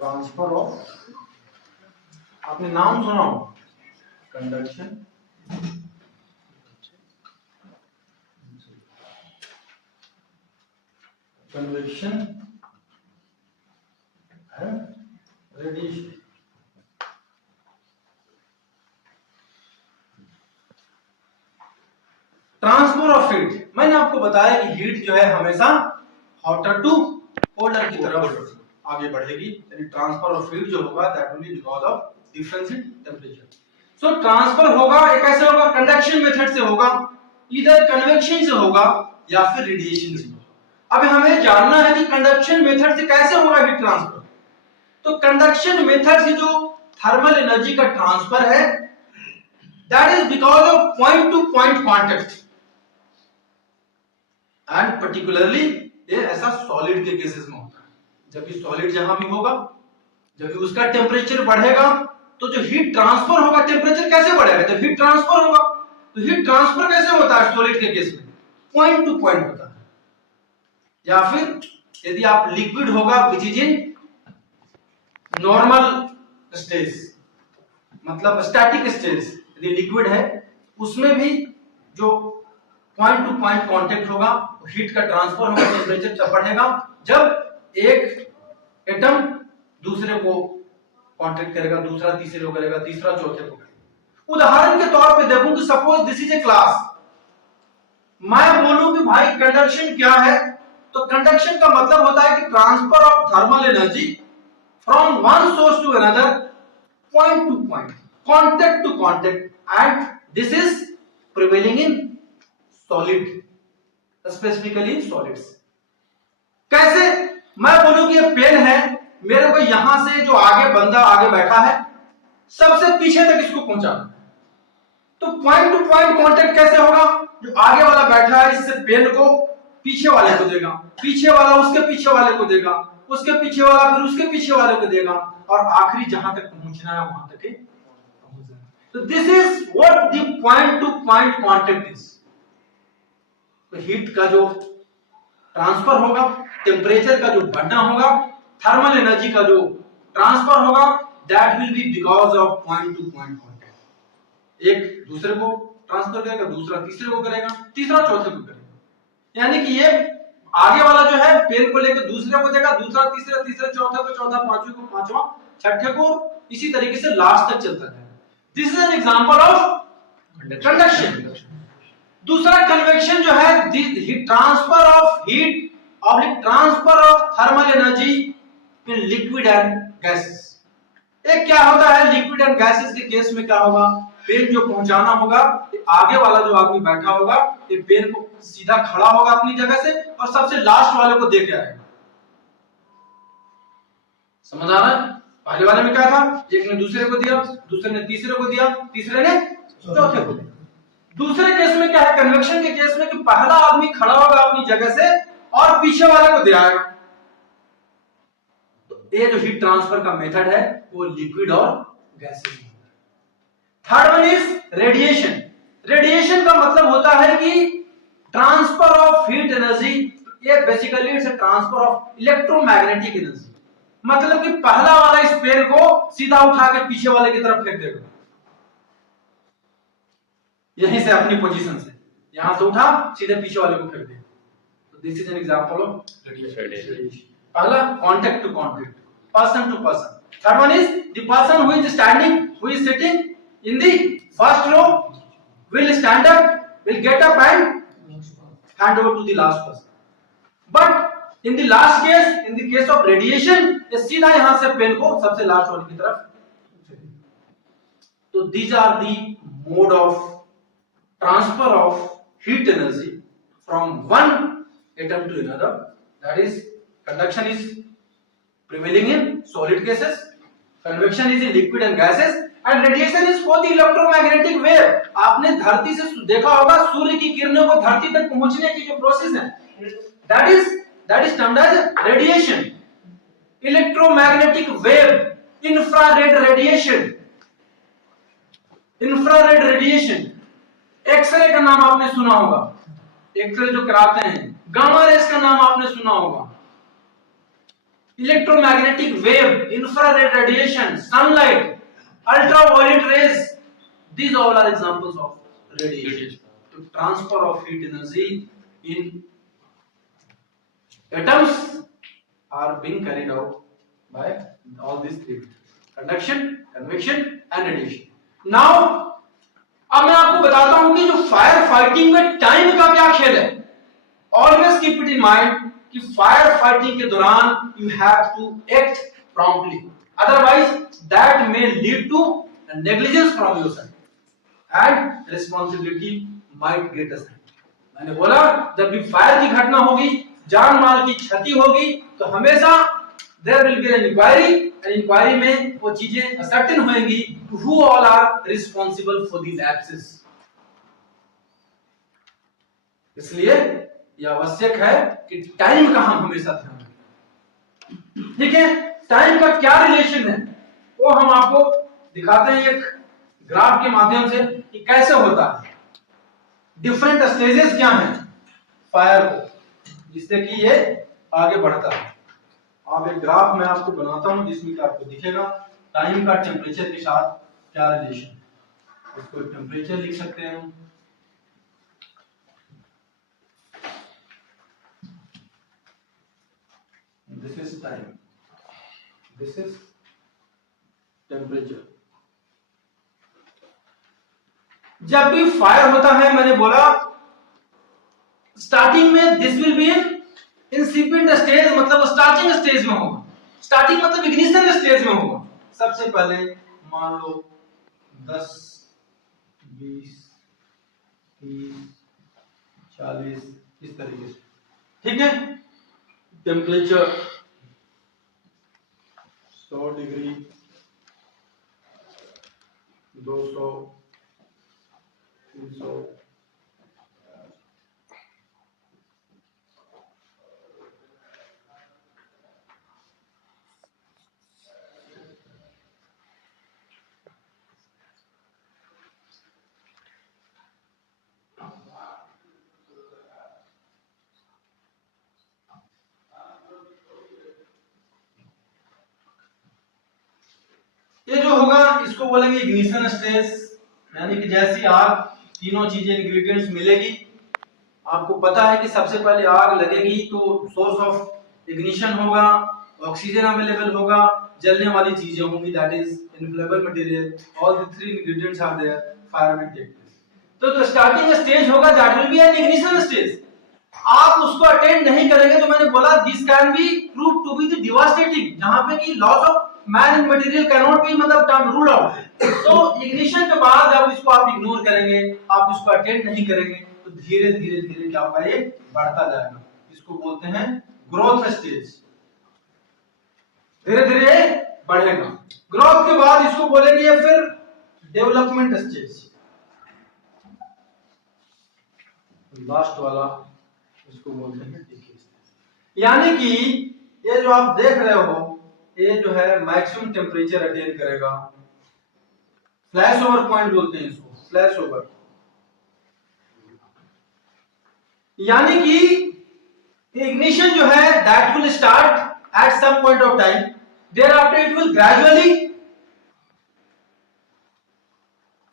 Transfer of, आपने नाम सुना हो, conduction, convection, radiation. Transfer of heat, मैंने आपको बताया कि हीट जो है हमेशा हॉटर टू कोल्डर की तरफ आगे बढ़ेगी, यानी ट्रांसफर ऑफ हीट जो होगा that will B because of difference in temperature. So transfer होगा, ये कैसे होगा? कंडक्शन मेथड से होगा, इधर कन्वेक्शन से होगा या फिर रेडिएशन से होगा। अब हमें जानना है कि कंडक्शन मेथड से कैसे होगा हीट ट्रांसफर। तो कंडक्शन मेथड से जो थर्मल एनर्जी का ट्रांसफर है that is because of point to point contact, and particularly ये ऐसा सॉलिड के केसेस में होता है। जब भी सॉलिड जहां भी होगा, जब भी उसका टेम्परेचर बढ़ेगा तो जो हीट ट्रांसफर होगा, टेम्परेचर कैसे बढ़ेगा? जब हीट ट्रांसफर होगा। तो हीट ट्रांसफर कैसे होता है सॉलिड के केस में? पॉइंट टू पॉइंट होता है। या फिर यदि आप लिक्विड होगा which is in normal stage, मतलब स्टैटिक स्टेज, यदि लिक्विड है उसमें भी जो पॉइंट टू पॉइंट कांटेक्ट होगा, हीट का ट्रांसफर होगा, टेंपरेचर जब बढ़ेगा, जब एक एटम दूसरे को कांटेक्ट करेगा, दूसरा तीसरे को करेगा, तीसरा चौथे को करेगा। उदाहरण के तौर पे देखूं कि suppose this is a class, मैं बोलूं कि भाई कंडक्शन क्या है, तो कंडक्शन का मतलब होता है कि transfer of thermal energy from one source to another, point to point, contact to contact, and this is prevailing in solid, specifically solids. कैसे? मैं बोलूं कि ये पेन है, मेरे को यहां से जो आगे बंदा आगे बैठा है सबसे पीछे तक इसको पहुंचाना, तो पॉइंट टू पॉइंट कांटेक्ट कैसे होगा? जो आगे वाला बैठा है इससे पेन को पीछे वाले को देगा, पीछे वाला उसके पीछे वाले को देगा, उसके पीछे वाला फिर उसके पीछे वाले को देगा, और आखिरी जहां तक पहुंचना है वहां तक ही पहुंचना है। तो this is what the point to point contact is. तो हीट का जो ट्रांसफर होगा, टेम्परेचर का जो बढ़ना होगा, थर्मल एनर्जी का जो ट्रांसफर होगा, that will B because of point to point contact. एक दूसरे को ट्रांसफर करेगा, दूसरा तीसरे को करेगा, तीसरा चौथे को करेगा। यानी कि ये आगे वाला जो है पेन को लेकर दूसरे को देगा, दूसरा तीसरा, तीसरा चौथा को चौथा, पांचवें को पांचवा, छठे को, इसी तरीके से लास्ट तक चलता है। This is an example of conduction. दूसरा कन्वेक्शन जो है, ट्रांसफर ऑफ हीट और transfer of thermal energy in liquid and gases. एक क्या होता है लिक्विड एंड गैसेस के केस में क्या होगा? पेन जो पहुंचाना होगा, आगे वाला जो आदमी बैठा होगा ये पेन को सीधा खड़ा होगा अपनी जगह से और सबसे लास्ट वाले को दे के आएगा। समझ आ रहा है? पहले वाले में क्या था? एक ने दूसरे को दिया, दूसरे ने तीसरे को दिया, तीसरे ने चौथे को दिया। दूसरे केस में क्या है, कन्वेक्शन के केस में, कि पहला आदमी खड़ा होगा अपनी जगह से और पीछे वाले को दे आएगा। तो ये जो हीट ट्रांसफर का मेथड है वो लिक्विड और गैसेस में। Third one is radiation. Radiation का मतलब होता है कि ट्रांसफर ऑफ हीट एनर्जी, ये basically it's a transfer of electromagnetic energy. मतलब कि पहला वाला इस पेन को सीधा उठा के पीछे वाले की तरफ फेंक देगा, यहीं से अपनी पोजीशन से, यहां से उठा सीधे पीछे वाले को फेंक देगा। तो this is an example of radiation. पहला contact to contact, person to person. Third one is the person who is standing, who is sitting in the first row will stand up, will get up and hand over to the last person. But in the last case, in the case of radiation, ये सीधा यहां से pen को सबसे last वाले की तरफ। तो these are the mode of transfer of heat energy from one atom to another. That is, conduction is prevailing in solid cases, convection is in liquid and gases, and radiation is for the electromagnetic wave. आपने धरती से देखा होगा सूर्य की किरणों को धरती तक पहुंचने की जो प्रोसेस है, that is termed as radiation. Electromagnetic wave, infrared radiation, infrared radiation. X ray का नाम आपने सुना होगा, एक्सरे जो कराते हैं, गामा रेस का नाम आपने सुना होगा, electromagnetic wave, infrared radiation, sunlight, ultraviolet rays, these all are examples of radiation. To transfer of heat energy in atoms are being carried out by all these three: conduction, convection and radiation. Now अब मैं आपको बताता हूं कि जो fire fighting में time का क्या खेल है. Always keep it in mind कि फायर फाइटिंग के दौरान you have to act promptly, otherwise that may lead to negligence from your side and responsibility might get assigned. मैंने बोला जब भी फायर की घटना होगी, जान माल की क्षति होगी, तो हमेशा there will be an inquiry, and inquiry में वो चीजें असर्टेन होंगी who all are responsible for these lapses. इसलिए यह आवश्यक है कि टाइम का हम हमेशा ध्यान रखें. ठीक है, टाइम का क्या रिलेशन है वो हम आपको दिखाते हैं एक ग्राफ के माध्यम से कि कैसे होता है. डिफरेंट स्टेजेस क्या हैं फायर को, जिससे कि ये आगे बढ़ता है. आप एक ग्राफ मैं आपको बनाता हूं जिसमें कि आपको दिखेगा टाइम का टेम्परेचर के साथ क्या रिलेशन है. इसको टेम्परेचर लिख सकते हैं हम. This is time, this is temperature. जब भी फायर होता है, मैंने बोला स्टार्टिंग में दिस विल बी इंसिपिएंट स्टेज, मतलब स्टार्टिंग स्टेज में होगा. स्टार्टिंग मतलब इग्निशन स्टेज में होगा. सबसे पहले मान लो 10, 20, 30, 40 इस तरीके से. ठीक है, टेम्परेचर 100 डिग्री, 200, 300, ये जो होगा इसको बोलेंगे इग्निशन स्टेज. यानी कि जैसी आग, तीनों चीजें इंग्रेडिएंट्स मिलेगी. आपको पता है कि सबसे पहले आग लगेगी तो सोर्स ऑफ इग्निशन होगा, ऑक्सीजन अवेलेबल होगा, जलने वाली चीजें होंगी, that is inflammable material. All the three ingredients are there, fire will take place. तो जो स्टार्टिंग स्टेज होगा that will be an ignition stage. आप उसको अटेंड नहीं करेंगे तो मैंने बोला this can be prove to be the devastating, जहां पे कि loss of man in material can not be मतलब टर्म रूल आउट. तो इग्निशन के बाद जब इसको आप इग्नोर करेंगे, आप इसको अटेंड नहीं करेंगे, तो धीरे धीरे धीरे क्या होगा, ये बढ़ता जाएगा. इसको बोलते हैं ग्रोथ स्टेज. धीरे धीरे बढ़ेगा. ग्रोथ के बाद इसको बोलेंगे फिर डेवलपमेंट स्टेज. लास्ट वाला इसको बोलते हैं डिके स्टेज. यानी कि ये जो आप देख रहे हो ये जो है मैक्सिमम टेम्परेचर अटेन करेगा. फ्लैश ओवर पॉइंट बोलते हैं इसको, फ्लैश ओवर. यानी कि इग्निशन जो है that will start at some point of time, thereafter it will gradually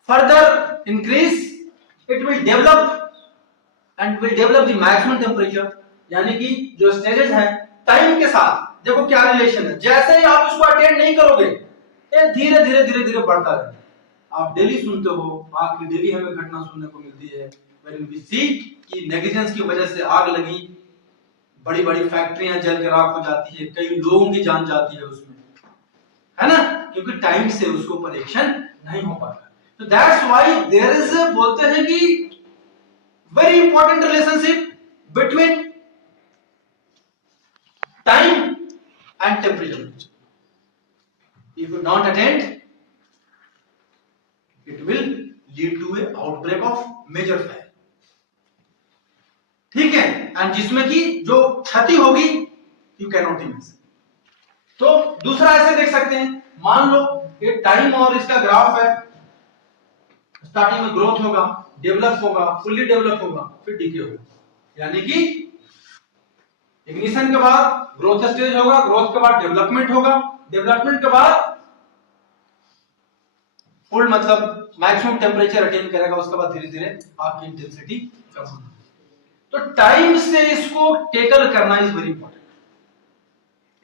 further increase, it will develop and will develop the maximum temperature. यानी कि जो स्टेजेस हैं टाइम के साथ देखो क्या रिलेशन है. जैसे ही आप इसको अटेंड नहीं करोगे ये धीरे धीरे धीरे धीरे बढ़ता है. आप डेली सुनते हो, आपकी डेली हमें घटना सुनने को मिलती है व्हेन वी सी कि नेग्लिजेंस की वजह से आग लगी, बड़ी बड़ी फैक्ट्रियां जल के राख हो जाती है, कई लोगों की जान जाती है उसमें, है ना, क्योंकि टाइम से उसको परीक्षण नहीं हो पाता. तो दैट्स व्हाई देयर इज बोलते हैं कि very important relationship between time and temperature. If you don't attend, it will lead to a outbreak of major fire. ठीक है, एंड जिसमें कि जो क्षति होगी यू कैन नॉट इमेजिन. तो दूसरा ऐसे देख सकते हैं, मान लो ये टाइम और इसका ग्राफ है. स्टार्टिंग में ग्रोथ होगा, डेवलप होगा, फुल्ली डेवलप होगा, फिर डिके होगा. यानी कि इग्निशन के बाद ग्रोथ स्टेज होगा, ग्रोथ के बाद डेवलपमेंट होगा, डेवलपमेंट के बाद फुल मतलब मैक्सिमम टेम्परेचर अटेन करेगा, उसके बाद धीरे धीरे आपकी इंटेंसिटी कम होगी। तो टाइम से इसको टेकल करना इज वेरी इंपॉर्टेंट।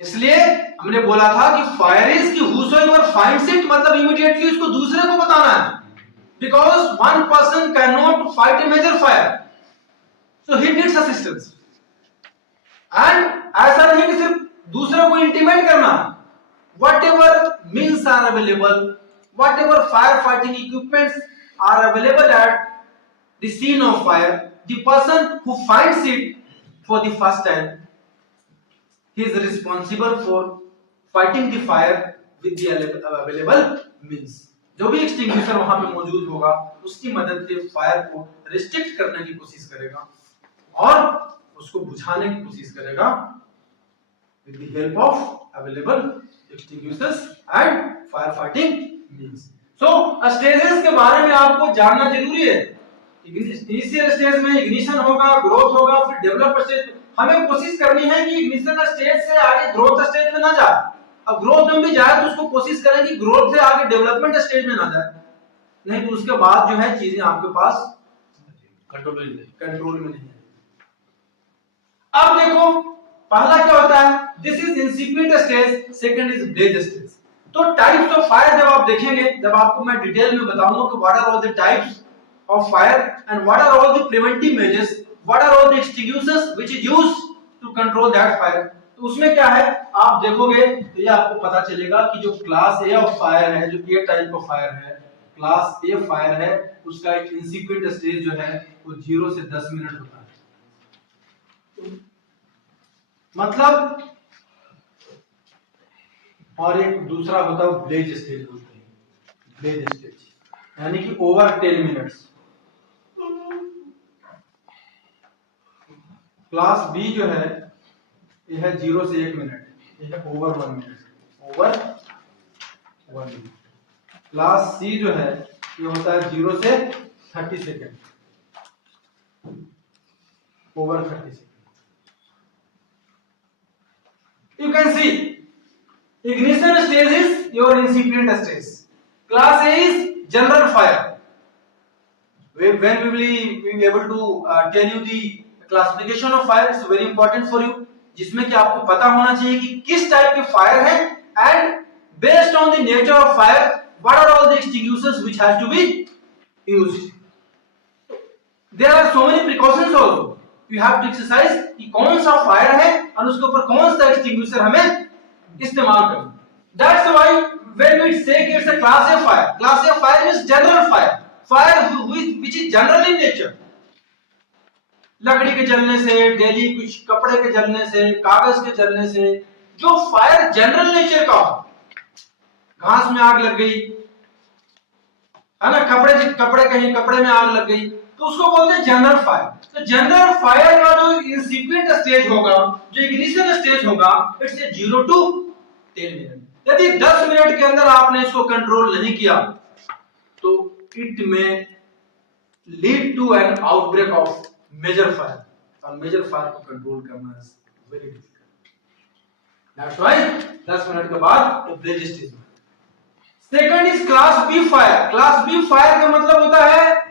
इसलिए हमने बोला था कि फायर इज की whosoever finds it मतलब इमीडिएटली उसको दूसरे को बताना है, because one person can not fight a major fire, so he needs assistance. And ऐसा नहीं कि सिर्फ दूसरे को इंटीमेट करना, whatever means are available, whatever firefighting equipments are available at the scene of fire, the person who finds it for the first time, he is responsible for fighting the fire with the available means। जो भी extinguisher वहां पे मौजूद होगा उसकी मदद से fire को रिस्ट्रिक्ट करने की कोशिश करेगा और उसको बुझाने की कोशिश करेगा with the help of available extinguishers and firefighting means। So stages के बारे में आपको जानना जरूरी है। इनिशियल स्टेज में इग्निशन होगा, ग्रोथ होगा, फिर डेवलप स्टेज। हमें कोशिश करनी है कि इग्निशन स्टेज से आगे ग्रोथ स्टेज में ना जाए। अब ग्रोथ में भी जाए तो उसको कोशिश करें कि ग्रोथ से आगे डेवलपमेंट स्टेज में ना जाए, नहीं तो उसके बाद जो है चीजें आपके पास कंट्रोल में नहीं है। अब देखो पहला क्या होता है, this is incipient stage, second is blaze stage. तो टाइप्स ऑफ फायर जब आप देखेंगे, जब आपको मैं डिटेल में बताऊंगा कि what are all the types of fire and what are all the preventive measures, what are all the extinguishers which is used to control that fire। तो उसमें क्या है आप देखोगे तो ये आपको पता चलेगा कि जो क्लास ए ऑफ फायर है, जो ए टाइप ऑफ फायर है, क्लास ए फायर है, उसका एक इंसिपिएंट स्टेज जो है वो 0 से 10 मिनट होता है मतलब, और एक दूसरा होता है ब्लेज स्टेज बोलते हैं, ब्लेज स्टेज यानी कि ओवर 10 मिनट्स। क्लास बी जो है ये है 0 से 1 मिनट, ये है over 1 minute, over 1 minute. Class C जो है ये होता है 0 से 30 second, over 30 second. You can see ignition stage is your incipient stage. Class A is general fire. When we will be able to tell you the classification of fire, it's very important for you, जिसमें कि आपको पता होना चाहिए कि किस type के fire है and based on the nature of fire what are all the extinguishers which has to be used. There are so many precautions also. You have to exercise कि कौन सा फायर है और उसके ऊपर कौन सा एक्सटिंग्विशर हमें इस्तेमाल करना। That's why when we say it's a class A fire, class A fire is general fire, fire which is general in nature। लकड़ी के जलने से, डेली कुछ कपड़े के जलने से, कागज के जलने से, जो फायर जनरल नेचर का हो, घास में आग लग गई है ना, कपड़े कहीं कपड़े में आग लग गई तो उसको बोलते हैं जनरल फायर। तो जनरल फायर का जो इंसिपिएंट स्टेज होगा, जो इग्निशन स्टेज होगा, इट्स 0 to 10 मिनट। यदि 10 मिनट के अंदर आपने इसको कंट्रोल नहीं किया तो it may lead to an outbreak of major fire, और मेजर फायर को कंट्रोल करना is very difficult. That's why 10 minute के बाद blaze stage. Second is class B fire. Class B fire का मतलब होता है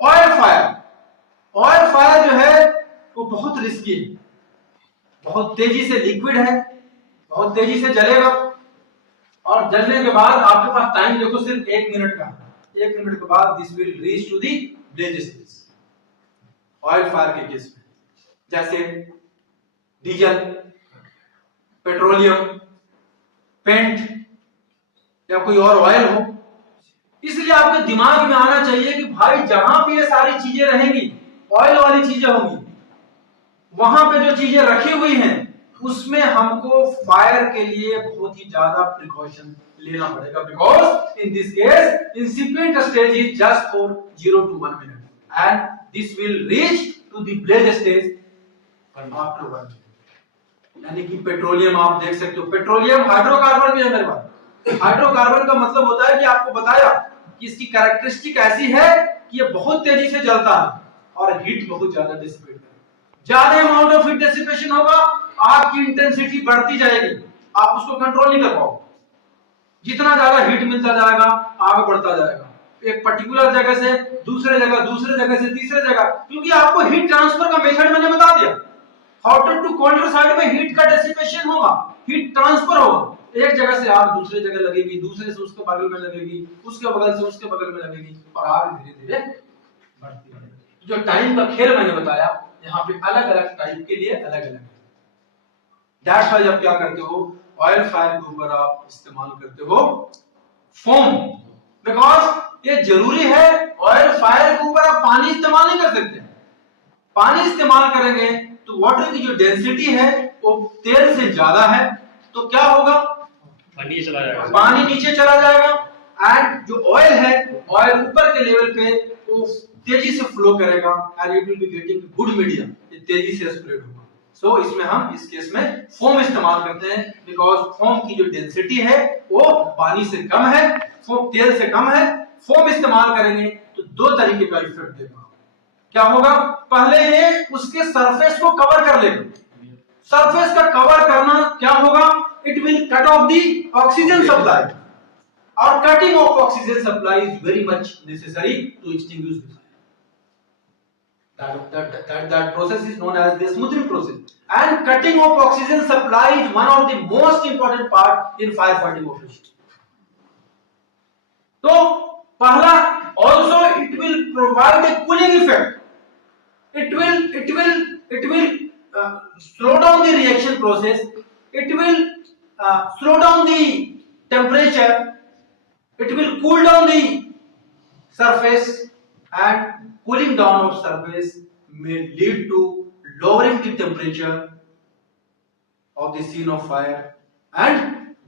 ऑयल फायर। ऑयल फायर जो है वो बहुत रिस्की है, बहुत तेजी से लिक्विड है, बहुत तेजी से जलेगा, और जलने के बाद आपके पास टाइम देखो सिर्फ 1 मिनट का। 1 मिनट के बाद this will reach to the blaze stage. Oil fire के केस में जैसे डीजल, पेट्रोलियम, पेंट या कोई और ऑयल हो, इसलिए आपके दिमाग में आना चाहिए कि भाई जहां पे ये सारी चीजें रहेंगी, ऑयल वाली चीजें होंगी, वहां पे जो चीजें रखी हुई हैं उसमें हमको फायर के लिए बहुत ही ज्यादा प्रिकॉशन लेना पड़ेगा, because in this case incipient stage is just for 0 to 1 minute and this will reach to the blaze stage after 1 minute. यानी कि पेट्रोलियम आप देख सकते हो, पेट्रोलियम हाइड्रोकार्बन भी है मेरे पास। हाइड्रोकार्बन का मतलब होता है कि आपको बताया कि इसकी कैरेक्टरिस्टिक ऐसी है कि ये बहुत तेजी से जलता है और हीट बहुत ज्यादा डिसिपेट करता है। ज्यादा अमाउंट ऑफ हीट डिसिपेशन होगा, आग की इंटेंसिटी बढ़ती जाएगी, आप उसको कंट्रोल नहीं कर पाओगे। जितना ज्यादा हीट मिलता जाएगा आग बढ़ता जाएगा, एक पर्टिकुलर जगह से दूसरे जगह से तीसरे जगह, क्योंकि आपको हीट ट्रांसफर का मेथड मैंने बता दिया। हॉटर टू कोल्डर साइड में हीट का डेसिपेशन होगा, हीट ट्रांसफर होगा, एक जगह से आग दूसरे जगह लगेगी, दूसरे से उसके बगल में लगेगी, उसके बगल से उसके बगल में लगेगी, और आग धीरे धीरे बढ़ती रहेगी। जो टाइम का खेल मैंने बताया, यहाँ पे अलग अलग टाइप के लिए अलग अलग। दैट्स व्हाई आप क्या करते हो, ऑयल फायर के ऊपर आप इस्तेमाल करते हो फोम, बिकॉज ये जरूरी है। ऑयल फायर के ऊपर आप पानी इस्तेमाल नहीं कर सकते। पानी इस्तेमाल करेंगे तो वाटर की जो डेंसिटी है वो तेल से ज्यादा है, तो क्या होगा, पानी चला जाएगा, पानी नीचे चला जाएगा। एंड जो ऑयल है, ऑयल ऊपर के लेवल पे वो तेजी से फ्लो करेगा, and it will be getting good medium, ये तेजी से स्प्रेड होगा। सो इसमें हम इस केस में फोम इस्तेमाल करते हैं, बिकॉज फोम की जो डेंसिटी है वो पानी से कम है, फोम तेल से कम है। फोम इस्तेमाल करेंगे तो दो तरीके का इफेक्ट देगा। क्या होगा, पहले ये उसके सरफेस को कवर कर लेगा। सरफेस का कवर करना क्या होगा, it will cut off the oxygen supply, और cutting off oxygen supply is very much necessary to extinguish the fire. That process is known as the smoothing process, and cutting of oxygen supply is one of the most important part in firefighting operation. तो पहला, also it will provide a cooling effect. It will slow down the reaction process. It will slow down the temperature. It will cool down the surface, and cooling down of surface may lead to lowering the temperature of the scene of fire. And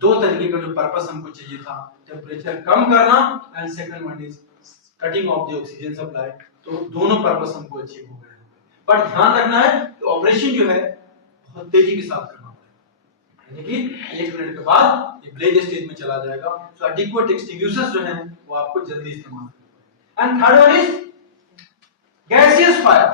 दो तरीके का जो purpose हमको चाहिए था, temperature कम करना, and second one is cutting of the oxygen supply. तो दोनों पर्पस हमको अचीव हो गए। बट ध्यान रखना है कि ऑपरेशन जो है बहुत तेजी के साथ करना पड़ेगा, यानी कि 1 मिनट के बाद ये ब्लेज स्टेज में चला जाएगा। तो एडिक्वेट एक्सटिंग्विशर्स जो हैं वो आपको जल्दी इस्तेमाल करना है। And third one is gaseous fire.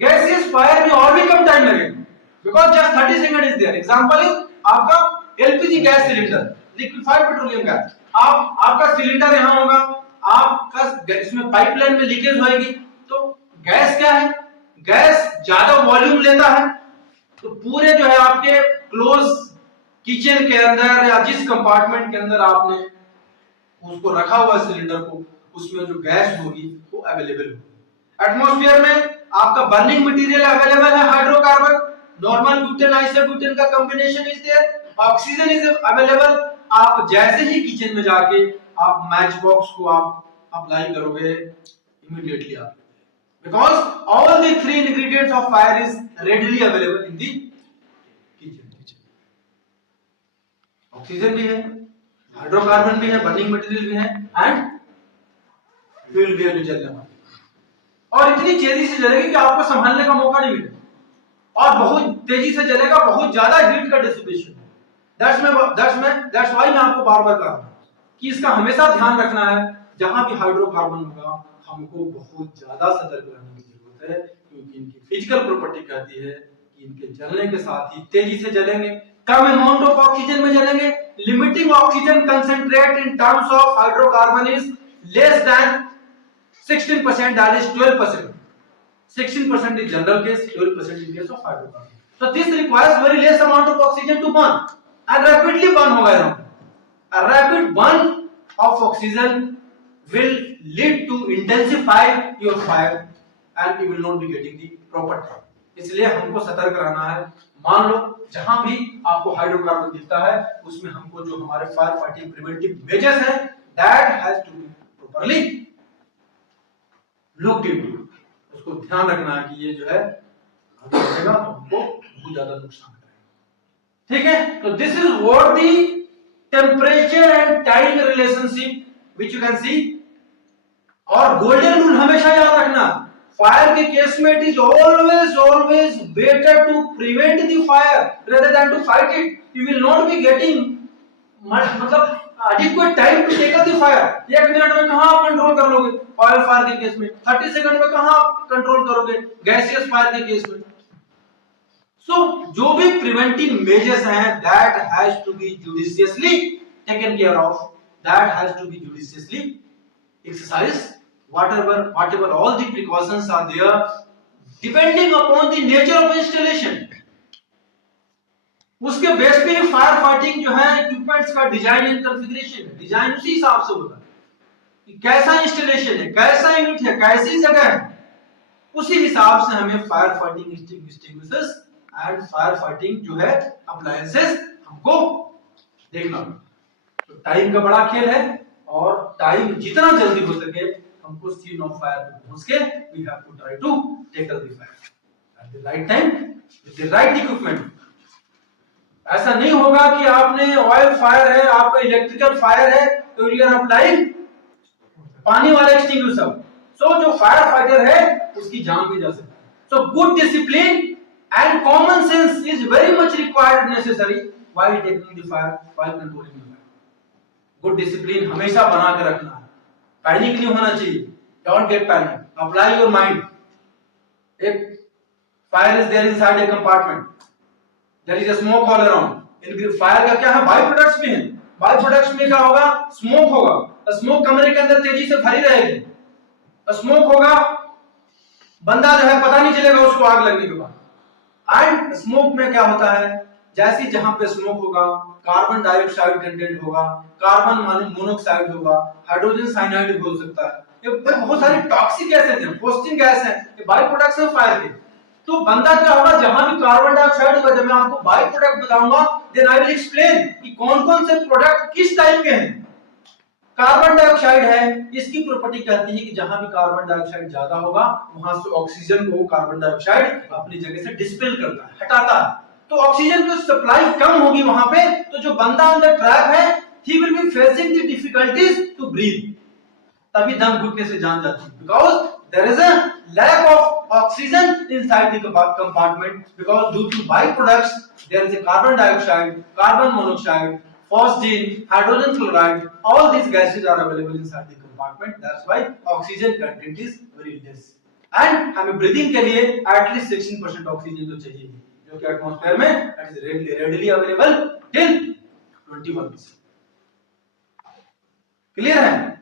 Gaseous fire में और भी कम टाइम लगेगा, because just 30 second is there. Example is आपका LPG gas cylinder, liquefied petroleum gas. आपका सिलेंडर यहां होगा, आपका इसमें पाइपलाइन में लीकेज होएगी, तो गैस क्या है, गैस ज्यादा वॉल्यूम लेता है, तो पूरे जो है आपके क्लोज किचन के अंदर या जिस कंपार्टमेंट के अंदर आपने उसको रखा हुआ सिलेंडर को, उसमें जो गैस होगी वो अवेलेबल होगी। एटमॉस्फेयर में आपका बर्निंग मटेरियल अवेलेबल है, हाइड्रोकार्बन, नॉर्मल ब्यूटेन आइसोब्यूटेन का combination is there, oxygen is available. आप जैसे ही किचन में जाके आप मैच बॉक्स को आप अप्लाई करोगे, इमीडिएटली आप, because all the three ingredients of fire is readily available in the kitchen. Oxygen भी है, हाइड्रोकार्बन भी है, बर्निंग मटेरियल भी है, एंड फ्यूल भी है जो जलने वाला, और इतनी तेजी से जलेगी कि आपको संभालने का मौका नहीं मिलेगा, और बहुत तेजी से जलेगा, बहुत ज्यादा हीट का डिसिपेशन। दैट्स व्हाई मैं आपको बार बार कह रहा हूं कि इसका हमेशा ध्यान रखना है। जहां भी हाइड्रोकार्बन होगा हमको बहुत ज्यादा सतर्क रहने की जरूरत है, क्योंकि इनकी फिजिकल प्रॉपर्टी कहती है कि इनके जलने के साथ ही तेजी से जलेंगे, कम अमाउंट ऑफ ऑक्सीजन में जलेंगे। Limiting oxygen concentrate in terms of hydrocarbon is less than 16%, that is 12%. 16% is general case, 12% in case of hydrocarbon. So this requires very less amount of oxygen to burn, and rapidly burn होगा यहाँ पे. A rapid burn of oxygen will lead to intensify your fire, and you will not be getting the proper time. इसलिए हमको सतर्क रहना है। मान लो जहां भी आपको हाइड्रोकार्बन दिखता है, उसमें हमको जो हमारे फायर फाइटिंग प्रिवेंटिव मेजर्स हैं, that has to be properly looked into. उसको ध्यान रखना है कि ये जो है आगे बढ़ेगा तो हमको बहुत ज्यादा नुकसान करेगा। ठीक है, तो this is what the temperature and time relationship which you can see. और गोल्डन रूल हमेशा याद रखना, फायर के केस में it is always better to prevent the fire rather than to fight it. You will not be getting मतलब adequate time to take out the fire। 1 minute में कहां आप कंट्रोल कर लोगे ऑयल फायर के case में, 30 second में कहां आप कंट्रोल करोगे गैसियस फायर के केस में। सो जो भी प्रिवेंटिव मेजर्स हैं that has to be judiciously taken care of, that has to be judiciously exercised, whatever all the precautions are there depending upon the nature of installation. उसके base पे ही fire fighting जो है equipments का design and configuration है, design उसी हिसाब से होगा कि कैसा इंस्टॉलेशन है, कैसा यूनिट है, कैसी जगह है, उसी हिसाब से हमें fire fighting extinguishers and fire fighting जो है अप्लायंसेस हमको देखना। तो टाइम का बड़ा खेल है और टाइम जितना जल्दी हो सके हमको सीन ऑफ फायर पे पहुंच के we have to try to tackle the fire at the right time with the right equipment. ऐसा नहीं होगा कि आपने ऑयल फायर है, आपका इलेक्ट्रिकल फायर है तो यू आर अप्लाइंग पानी वाला एक्सटिंग्विशर, सो जो फायर फाइटर है उसकी जान भी जा सकती है। So good discipline and common sense is very much required necessary while taking the fire, while controlling the fire. Good discipline हमेशा बना के रखना है, पैनिक नहीं होना चाहिए, don't get panic, apply your mind. एक fire is there inside a compartment, there is a smoke all around. इन फायर का क्या है, बाय प्रोडक्ट्स में है, बाय प्रोडक्ट्स में क्या होगा, स्मोक होगा, तो स्मोक कमरे के अंदर तेजी से भरी रहेगी, तो स्मोक होगा, बंदा जो है पता नहीं चलेगा उसको आग लगने के बाद। एंड स्मोक में क्या होता है, जैसे जहां पे स्मोक होगा कार्बन डाइऑक्साइड कंटेंट होगा, कार्बन मोनोऑक्साइड होगा, हाइड्रोजन साइनाइड हो सकता है, ये बहुत सारी टॉक्सिक गैसेस हैं, पोस्टिंग गैस है, ये बाय प्रोडक्ट्स हैं फायर के। तो बंदा क्या होगा, जहां भी कार्बन डाइऑक्साइड होगा, जब मैं आपको बाय प्रोडक्ट बताऊंगा देन आई विल एक्सप्लेन कि कौन-कौन से प्रोडक्ट किस टाइप के हैं। कार्बन डाइऑक्साइड है, इसकी प्रॉपर्टी कहती है कि जहां भी कार्बन डाइऑक्साइड ज्यादा होगा वहां से ऑक्सीजन को कार्बन डाइऑक्साइड अपनी जगह से डिस्पेल करता है, हटाता है। तो ऑक्सीजन की सप्लाई कम होगी वहां पे, तो जो बंदा अंदर ट्रैप है he will be facing the difficulties to breathe, तभी दम घुटने से जान जाती है, because there is a lack of oxygen inside the compartment, because due to byproducts there is a carbon dioxide, carbon monoxide, phosgene, hydrogen chloride, all these gases are available inside the compartment, that's why oxygen content is very less, and हमें breathing के लिए at least 16% oxygen तो चाहिए, जो कि atmosphere में that is readily available till 21%। Clear है?